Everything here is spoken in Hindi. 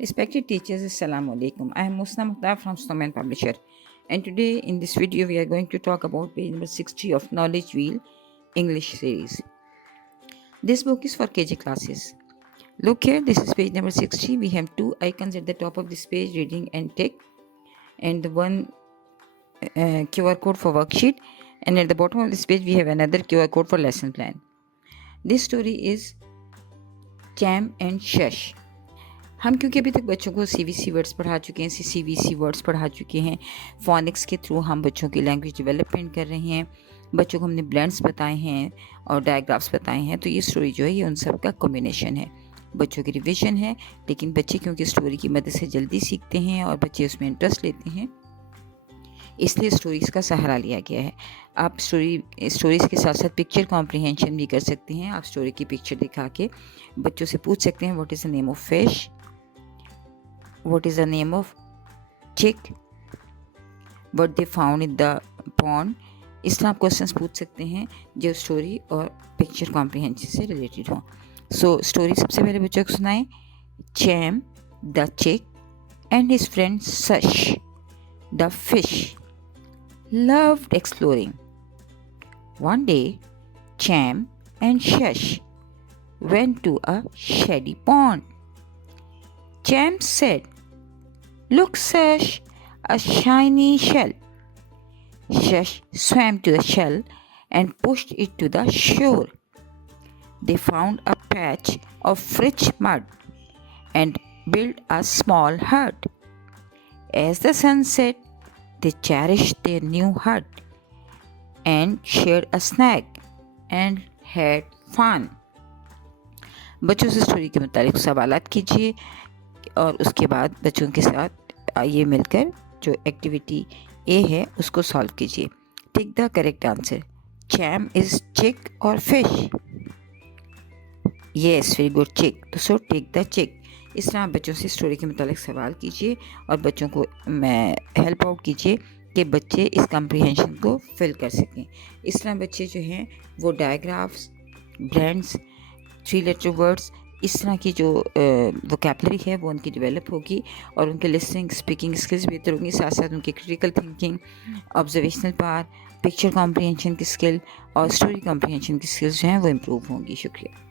Respected teachers, Assalamu alaikum. I am Musna Muhtar from Snowman Publisher, and today in this video we are going to talk about page number 60 of Knowledge Wheel English series. This book is for KG classes. Look here, this is page number 60. We have two icons at the top of this page, reading and tick, and one QR code for worksheet, and at the bottom of this page we have another QR code for lesson plan. This story is Cham and Shush. हम क्योंकि अभी तक बच्चों को CVC वर्ड्स पढ़ा चुके हैं, CVC वर्ड्स पढ़ा चुके हैं, फोनिक्स के थ्रू हम बच्चों की लैंग्वेज डेवलपमेंट कर रहे हैं, बच्चों को हमने ब्लेंड्स बताए हैं और डायग्राफ्स बताए हैं। तो ये स्टोरी जो है ये उन सब का कॉम्बिनेशन है, बच्चों की रिवीजन है। लेकिन बच्चे क्योंकि स्टोरी की मदद से जल्दी सीखते हैं और बच्चे उसमें इंटरेस्ट लेते हैं, इसलिए स्टोरीज़ का सहारा लिया गया है। आप स्टोरीज़ के साथ साथ पिक्चर कॉम्प्रिहेंशन भी कर सकते हैं। आप स्टोरी की पिक्चर दिखा के बच्चों से पूछ सकते हैं, what is the name of fish, what is the name of chick, what they found in the pond। इस तरह आप क्वेश्चंस पूछ सकते हैं जो स्टोरी और पिक्चर कॉम्प्रिहेंशन से रिलेटेड हो। सो स्टोरी सबसे पहले बच्चों को सुनाएं। Cham the chick and his friend Sash the fish loved exploring. One day, Cham and Shush went to a shady pond. Cham said, "Look, Shush, a shiny shell." Shush swam to the shell and pushed it to the shore. They found a patch of rich mud and built a small hut. As the sun set, they cherished their new hut and shared a snack and had fun. बच्चों से स्टोरी के मुताबिक सवालात कीजिए और उसके बाद बच्चों के साथ आइए मिलकर जो एक्टिविटी ए है उसको सॉल्व कीजिए। Tick the correct answer. Charm is चिक और फिश। यस, वेरी गुड, चिक। तो सो टिक द चिक। इस तरह आप बच्चों से स्टोरी के मुताबिक सवाल कीजिए और बच्चों को हेल्प आउट कीजिए कि बच्चे इस कॉम्प्रिहेंशन को फिल कर सकें। इस तरह बच्चे जो हैं वो डायग्राफ्स, ब्लेंड्स, 3 लेटर वर्ड्स, इस तरह की जो वोकैबलरी है वो उनकी डेवलप होगी और उनके लिसनिंग स्पीकिंग स्किल्स बेहतर होंगी। साथ साथ उनकी critical thinking, observational power, picture comprehension की स्किल और स्टोरी कॉम्प्रिहेंशन की स्किल्स जो हैं वो इम्प्रूव होंगी। शुक्रिया।